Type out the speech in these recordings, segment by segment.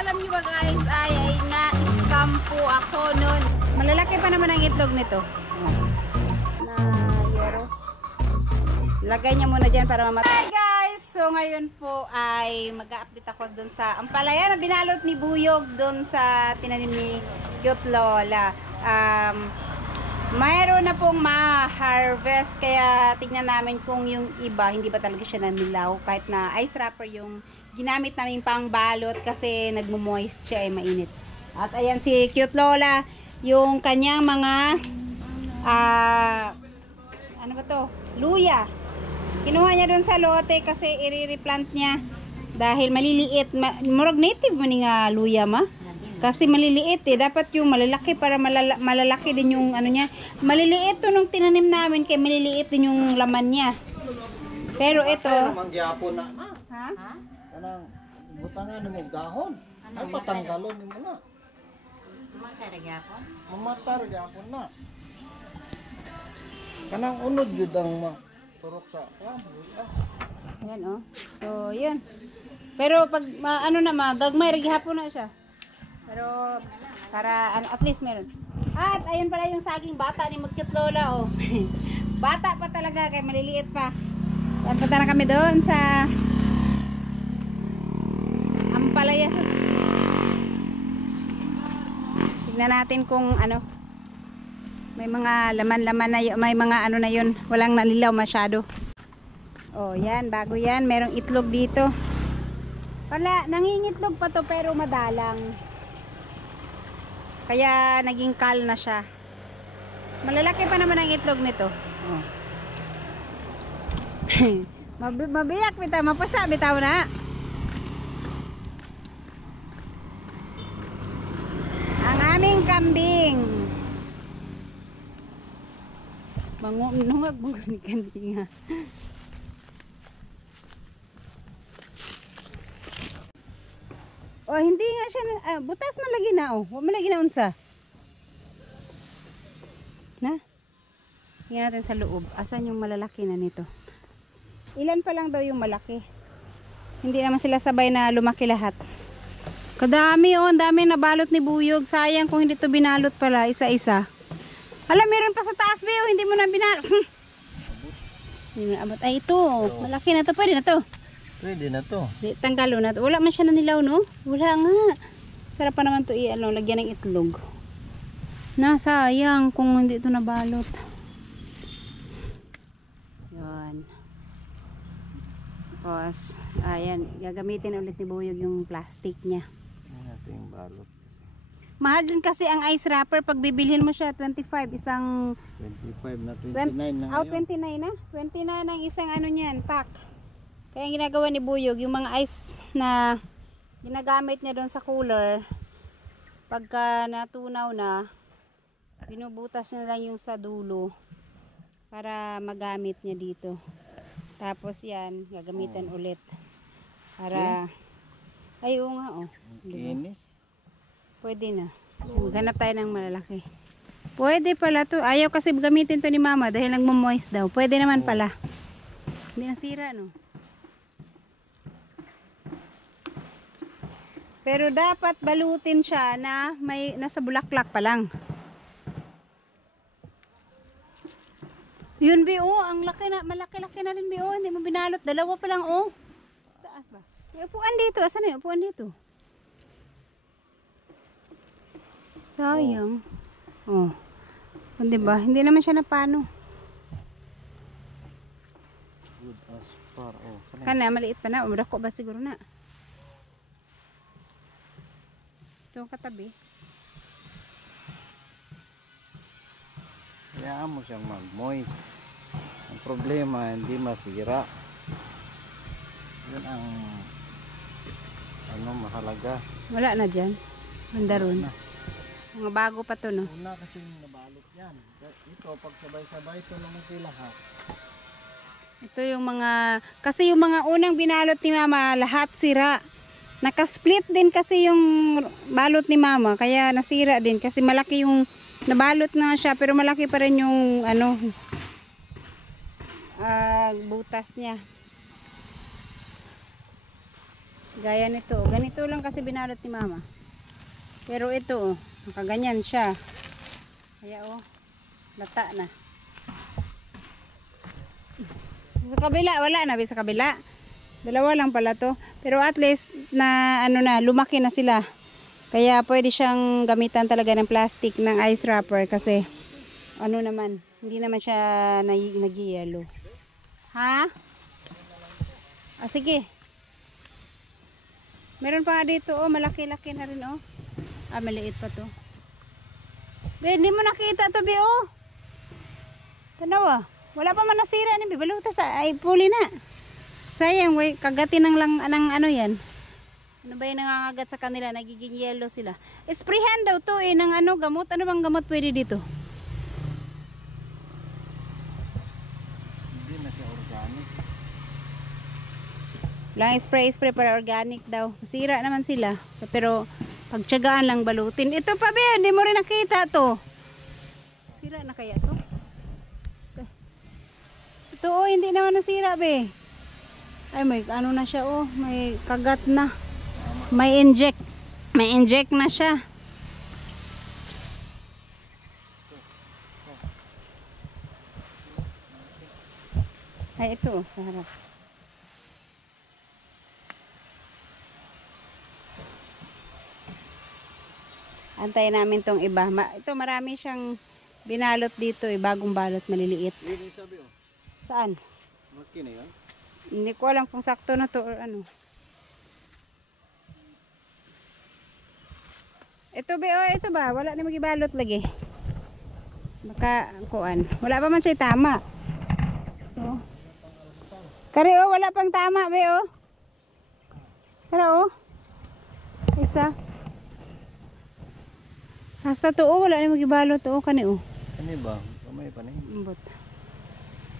alam niyo ba guys, ay na-scam po ako nun. Malalaki pa naman ang itlog nito. Na yero. Lagay niya muna dyan para mamatay. Hi guys! So ngayon po ay mag-update ako dun sa ampalaya na binalot ni Buyog dun sa tinanim ni Cute Lola. Mayroon na pong ma-harvest, kaya tignan namin kung yung iba hindi ba talaga siya nanilaw kahit na ice wrapper yung ginamit namin pang balot kasi nagmo-moist siya ay mainit. At ayan si Cute Lola, yung kanyang mga ano ba to? Luya. Kinuha niya dun sa lote kasi i-replant niya dahil maliliit. Murag native man nga luya ma. Kasi maliliit eh. Dapat yung malalaki para malalaki din yung ano niya. Maliliit to nung tinanim namin kaya maliliit din yung laman niya. Pero ito. Mangyapon na. Ha? Kanang butangan mo gahon. Ay patanggalon mo na. Matar gyapon. Mamatar gyapon na. Kanang unod jud ang turok sa Yan oh. So yan. Pero pag ano na gagmay rig hapon na siya. Pero para at least meron. At ayun pala yung saging bata ni Cute Lola oh. Bata pa talaga kay maliliit pa. Yan, punta na kami doon sa ampalaya sus. Tignan natin kung ano. May mga laman-laman na may mga ano na yun. Walang nalilaw masyado. Oh, yan, bago yan. Merong itlog dito. Wala, nangingitlog pa to pero madalang. Kaya naging kal na siya. Malalaki pa naman ang itlog nito. Oh. Mabiyak bitaw, mapasa bitaw na. Ang aming kambing. Nungag mo ni kambing ha. Oh, hindi nga siya butas man lagi na oh. Wa man lagi na unsa. Na? Tingnan natin sa loob. Asan yung malalaki na nito? Ilan pa lang daw yung malaki. Hindi naman sila sabay na lumaki lahat. Kadami oh, ang dami na balot ni Buyog. Sayang kung hindi to binalot pala isa-isa. Hala, meron pa sa taas Beo, hindi mo na binalot. Hindi mo na abot. Ay ito, malaki na to, pwede na to. Pwede na to. Tanggalo na to. Wala man siya nanilaw, no? Wala nga. Sarap pa naman to lagyan ng itlog. Nasayang kung hindi ito nabalot. Yan. Tapos, ayan. Gagamitin ulit ni Buyog yung plastic niya. Ayan natin yung balot. Mahal din kasi ang ice wrapper. Pag bibilhin mo siya, 25. Isang... 25 na, 29 na Oh, ngayon. 29 na? 29 ang isang ano niyan, pack. Kaya ang ginagawa ni Buyog, yung mga ice na ginagamit niya doon sa cooler, pagka natunaw na, binubutas niya lang yung sa dulo para magamit niya dito. Tapos yan, gagamitan ulit. Para, ay oo nga oh. Kinis. Pwede na. Maghanap tayo ng malalaki. Pwede pala to. Ayaw kasi gamitin to ni Mama dahil nagmo-moist daw. Pwede naman pala. Hindi nasira no. Pero dapat balutin siya na may nasa bulaklak pa lang. Yun Bi, oh, ang laki na, malaki-laki na rin Bi, oh, hindi mo binalot, dalawa pa lang oh. Sa taas ba? May upuan dito, asan na yung upuan dito? Sayang. Oh. Hindi ba? Hindi naman siya napano. Good as far. Oh, Kana, maliit pa na, umrako ba siguro na? Ito katabi. Hayaan mo siyang mag-moist. Ang problema, hindi masira. Yan ang mahalaga. Wala na dyan. Banda ron. Mga bago pa to, no? Una kasi nabalot yan. Ito, pag sabay-sabay, ito naman sila ha. Ito yung mga, kasi yung mga unang binalot ni Mama, lahat sira. Nakasplit din kasi yung balot ni Mama, kaya nasira din. Kasi malaki yung, nabalot na siya, pero malaki pa rin yung, ano, butas niya. Gaya nito. Ganito lang kasi binalot ni mama. Pero ito, nakaganyan siya. Kaya lata na. Sa kabila, wala na sa kabila. Dalawa lang pala to. Pero at least na lumaki na sila. Kaya pwede siyang gamitan talaga ng plastic ng ice wrapper kasi naman, hindi naman siya nag-yellow. Ha? Sige. Meron pa dito, malaki-laki na rin, maliit pa to. Be, hindi mo nakita to, be, Tanawa. Wala pa man nasira ni be, baluta ay puli na. Sayang, kagatin ng yan. Ano ba yung nangangagat sa kanila, nagiging yellow sila. Sprayhan daw to ng gamot. Ano bang gamot pwede dito? Hindi na siya organic. Lang spray para organic daw. Masira naman sila. Pero pagtiyagaan lang balutin. Ito pa be, hindi mo rin nakita to. Sira na kaya to? Ito hindi naman nasira be. Ay may na siya may kagat na. May inject na siya. Ay ito sa harap. Antayin namin tong iba. Ito marami siyang binalot dito bagong balot maliliit. Yun yung sabi Saan? Malaki na yun? Hindi ko alam kung sakto na to or ano. Ito ito ba? Wala na magibalot lagi. Baka kuan. Wala pa man siya tama. Kari wala pang tama be Tara Isa. Hasta to wala na magibalot kani Ano ba? Kamay pa na yun. Ambot.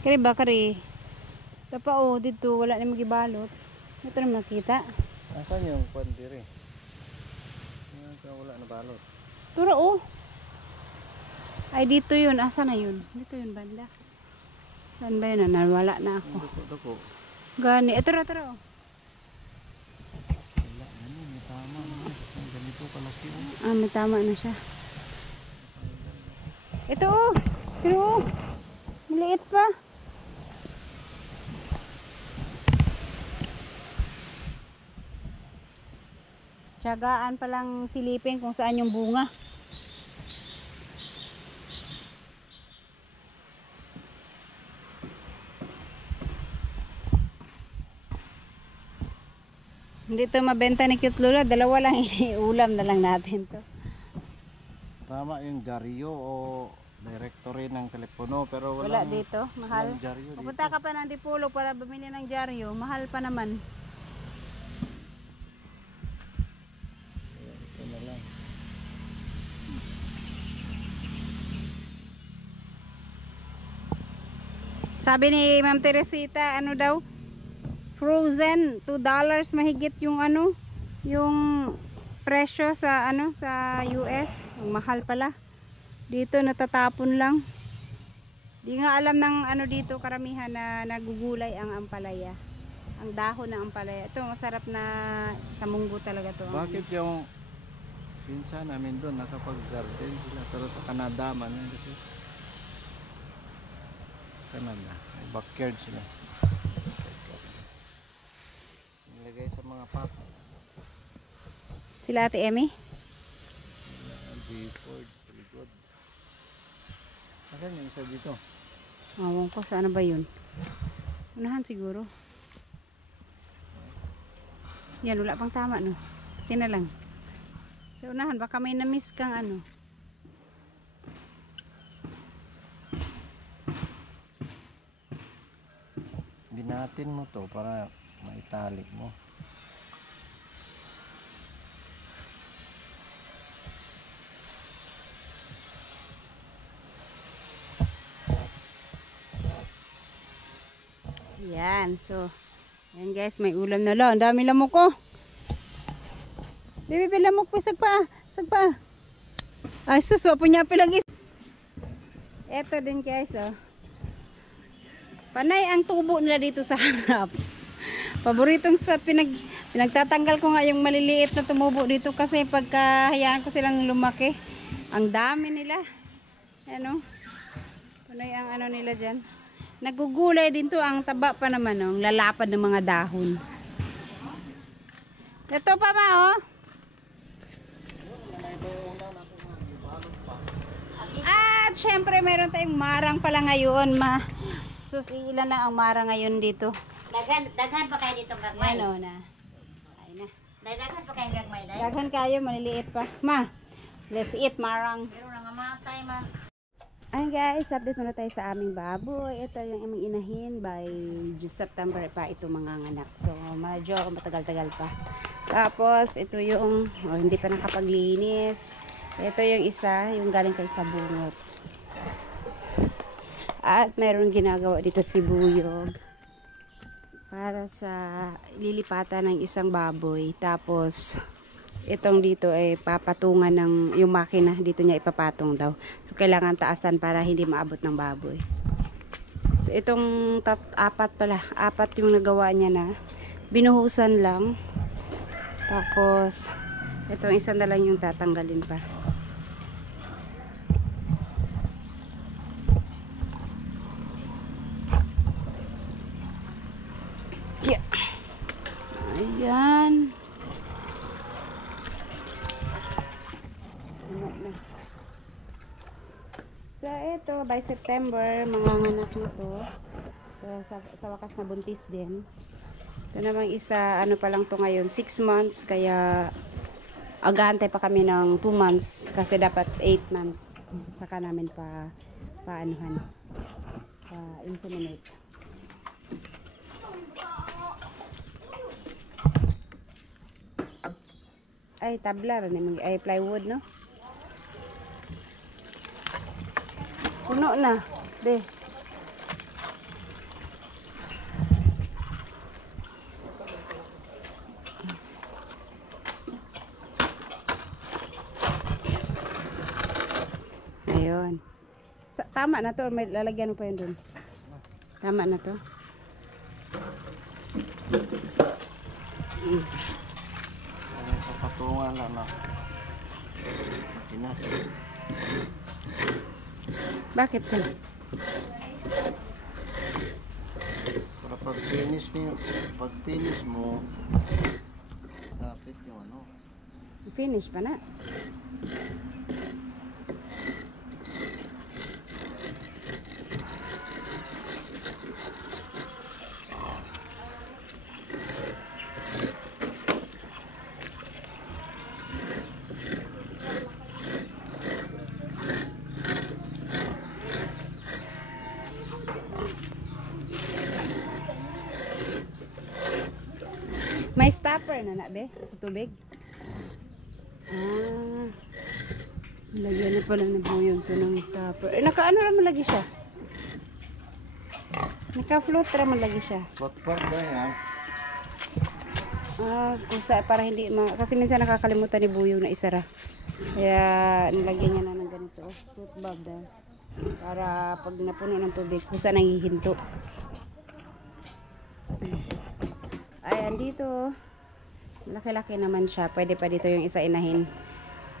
Kari ba kari? Ito pa dito wala na magibalot. Ito na makita. Nasaan yung pandiri? Wala na balot. Tura Ay dito yun. Asa na yun? Dito yun banda. Saan ba yun? Nawala na ako. Duko. Gani. Tara. Wala. May tama na. Ganito kalaki May tama na siya. Ito Pero maliit pa. Tiyagaan palang silipin kung saan yung bunga. Hindi to mabenta ni Cute Lula. Dalawa lang iulam na lang natin to. Tama yung dyaryo o directory ng telepono pero Wala dito. Mahal. walang dyaryo dito. Pupunta ka pa ng Dipolo para bumili ng dyaryo. Mahal pa naman. Ito na lang. Sabi ni Ma'am Teresita, daw? Frozen, $2 mahigit yung yung presyo sa sa US. Ang mahal pala. Dito natatapon lang. Di nga alam ng dito karamihan na nagugulay ang ampalaya. Ang dahon ng ampalaya. Ito masarap na sa munggo talaga to. Bakit yung pinsan namin doon nakapag-garden sila pero sa Canada man yun kasi Canada, may backyard sila. Nilagay sa mga pot. Sila Ate Emmy? G-Ford, pretty good. Asan yung isa dito? Awang ko, saan ba yun? Unahan siguro. Yan, wala pang tama no. Pati na lang. Sa unahan, baka may na-miss kang Binatin mo to para maitalik mo. Yan, so yan guys, may ulam na lo. Ang dami lamok ko. Bibi lamok po, sagpa. Ay sus, wapo niya pilang is. Eto din guys, Panay ang tubo nila dito sa harap. Paboritong spot Pinagtatanggal ko nga yung maliliit na tumubo dito kasi pagka hayaan ko silang lumaki, ang dami nila. Ano? Punoy ang ano nila dyan. Nagugulay din to, ang taba pa naman, oh, lalapad ng mga dahon. Ito pa ma, oh. At syempre mayroon tayong marang pala ngayon, ma. Sus, ilan na ang marang ngayon dito. Daghan pa kayo dito gagmay. Ano na. Ay na. Daghan pa kayo gagmay day. Daghan kayo, maliliit pa. Ma, let's eat marang. Pero nangamatay man. Ay guys, update muna tayo sa aming baboy. Ito yung aming inahin by September pa ito manganganak. So medyo matagal-tagal pa. Tapos ito yung hindi pa nakapaglinis. Ito yung isa, yung galing kay Kabungot. At mayroong ginagawa dito si Buyog para sa lilipatan ng isang baboy. Tapos itong dito ay papatungan ng yung makina, dito niya ipapatong daw. So kailangan taasan para hindi maabot ng baboy. So itong apat yung nagawa niya na binuhusan lang. Tapos itong isa na lang yung tatanggalin pa. Yeah. Ayan. So ito by September manganganak na to. So sa wakas na buntis din. Ito namang isa, ano pa lang to ngayon, 6 months, kaya agante pa kami ng 2 months kasi dapat 8 months. Saka namin pa-anuhan, pa-inseminate. Ay, tabla rin, ay plywood, no? Puno na, be. Ayun. Tama na to, or may lalagyan mo pa yun dun? Tama na to. Patungan lang na. Makina. Bakit ka? Para pag-finish mo, dapat yung ano. Finish pa na. May stopper na be sa tubig. Ah. Lagyan na pala ng buyog to ng stopper. Eh, naka-ano naman lagi siya? Naka-float naman lagi siya. Pot-pot ba yan? Ah, kusa para hindi kasi minsan nakakalimutan ni buyog na isara. Kaya nilagyan niya na ng ganito, fruit bulb daw. Para pag napuno ng tubig, kusa nang hihinto. Ayan dito. Laki-laki naman siya. Pwede pa dito yung isa inahin.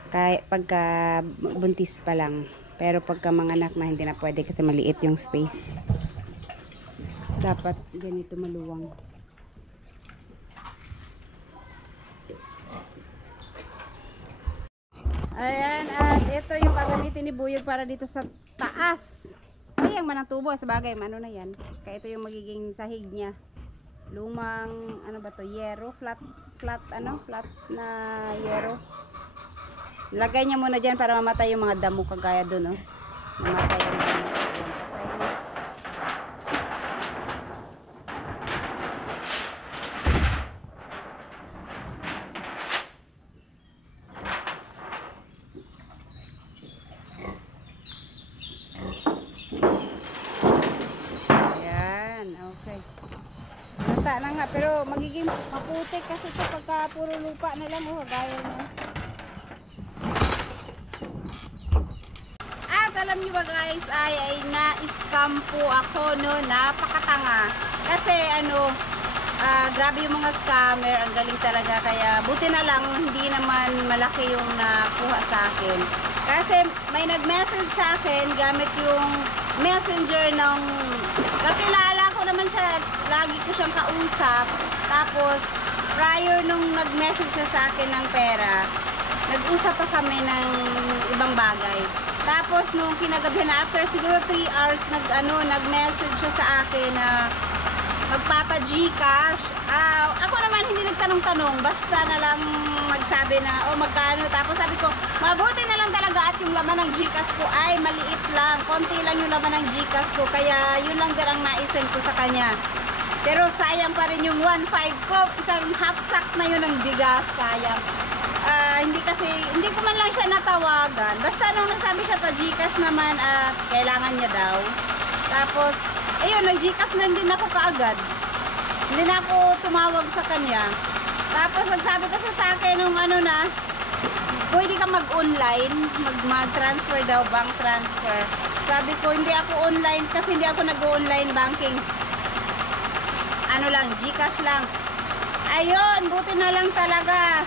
Kahit pagka buntis pa lang. Pero pagka manganak na hindi na pwede kasi maliit yung space. Dapat ganito maluwang. Ayan, at ito yung gagamitin ni Buyog para dito sa taas. Sayang man ang tubo, sa bagay, ano na yan. Kaya ito yung magiging sahig niya. Lumang, ano ba to, yero, flat na yero. Lagay niya muna dyan para mamatay yung mga damo kagaya dun, oh. Mamatay yung damo. Na nga, pero magiging maputik kasi ito pagka puro lupa na lang, oh, gaya nyo. At alam nyo ba guys, ay na-scam po ako, no, napakatanga. Kasi ano, Grabe yung mga scammer, ang galing talaga. Kaya buti na lang, hindi naman malaki yung nakuha sa akin. Kasi may nag-message sa akin gamit yung messenger ng kakilala ko naman siya, lagi ko siyang kausap. Tapos prior nung nag-message siya sa akin ng pera, nag-usap pa kami ng ibang bagay. Tapos nung kinagabihan na, after siguro 3 hours, nag-message siya sa akin na magpapa-Gcash. Ako naman hindi nagtanong-tanong, basta na lang magsabi na, oh magkano. Tapos sabi ko, mabuti na lang talaga at yung laman ng Gcash ko ay maliit lang. Konti lang yung laman ng Gcash ko, kaya yun lang din ang naisend ko sa kanya. Pero sayang pa rin yung 1.5 ko, isang half sack na yun ng bigas, sayang. Hindi ko man lang siya natawagan. Basta nung nagsabi siya pa Gcash naman at kailangan niya daw. Tapos, ayun, nag-Gcash na din ako kaagad. Hindi na ako tumawag sa kanya. Tapos, nagsabi kasi sa akin nung pwede ka mag-online, mag-transfer daw, bank transfer. Sabi ko, hindi ako online kasi hindi ako nag-online banking. Gcash lang. Ayun, buti na lang talaga.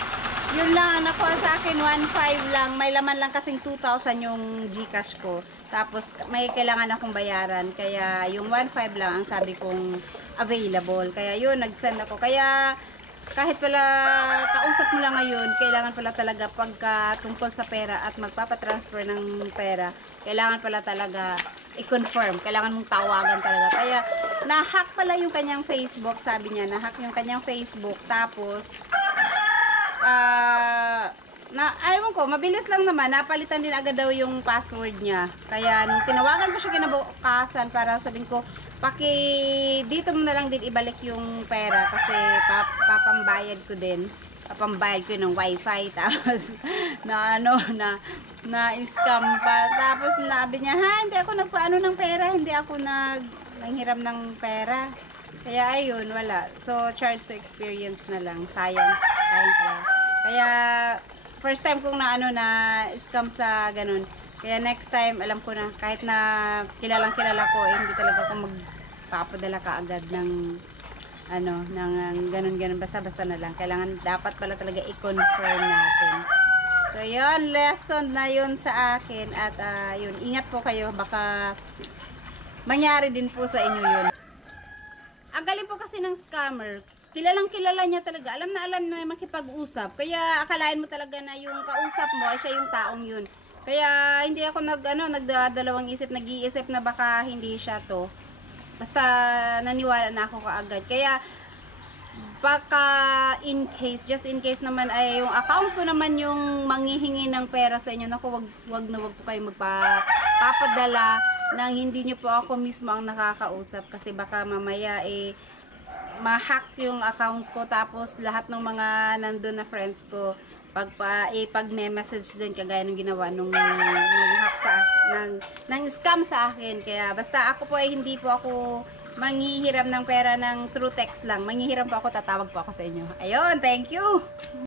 Yun lang ang nakuha sa akin, 1.5 lang. May laman lang kasing 2,000 yung Gcash ko. Tapos may kailangan akong bayaran. Kaya yung 1.5 lang ang sabi kong available. Kaya yun, nag-send ako. Kaya kahit pala kausap mo lang ngayon, kailangan pala talaga pagka tungkol sa pera at magpapatransfer ng pera, kailangan pala talaga i-confirm. Kailangan mong tawagan talaga. Kaya na-hack pala yung kanyang Facebook, sabi niya. Na-hack yung kanyang Facebook. Tapos ewan ko, mabilis lang naman, napalitan din agad daw yung password niya. Kaya nung tinawagan ko siya kinabukasan para sabihin ko, dito mo na lang din ibalik yung pera kasi papambayad ko din. Papambayad ko ng wifi. Tapos na scam pa. Tapos nabi niya, hindi ako nagpaano ng pera, hindi ako nanghiram ng pera. Kaya ayun, wala. So charge to experience na lang. Sayang pala. Kaya first time kong na scam sa ganun. Kaya next time alam ko na, kahit na kilalang kilala ko, hindi talaga ako magpapadala kaagad ng ganun basta na lang. Kailangan dapat pala talaga i-confirm natin. So yun, lesson na yun sa akin at yun, ingat po kayo, baka mangyari din po sa inyo yun. Ang galing po kasi ng scammer. Kilalang kilala niya talaga. Alam na makipag-usap. Kaya akalain mo talaga na yung kausap mo ay siya yung taong yun. Kaya hindi ako nagdadalawang isip, nag-iisip na baka hindi siya to. Basta naniwala na ako kaagad. Kaya baka just in case naman ay yung account ko naman yung manghihingi ng pera sa inyo. Naku, wag po kayo magpapadala nang hindi nyo po ako mismo ang nakakausap. Kasi baka mamaya ma-hack yung account ko, tapos lahat ng mga nandun na friends ko pag-message din kagaya nung ginawa nung nag-hack ng scam sa akin. Kaya basta ako po ay hindi po ako manghihiram ng pera ng through text lang. Manghihiram po ako, tatawag po ako sa inyo. Ayun, thank you!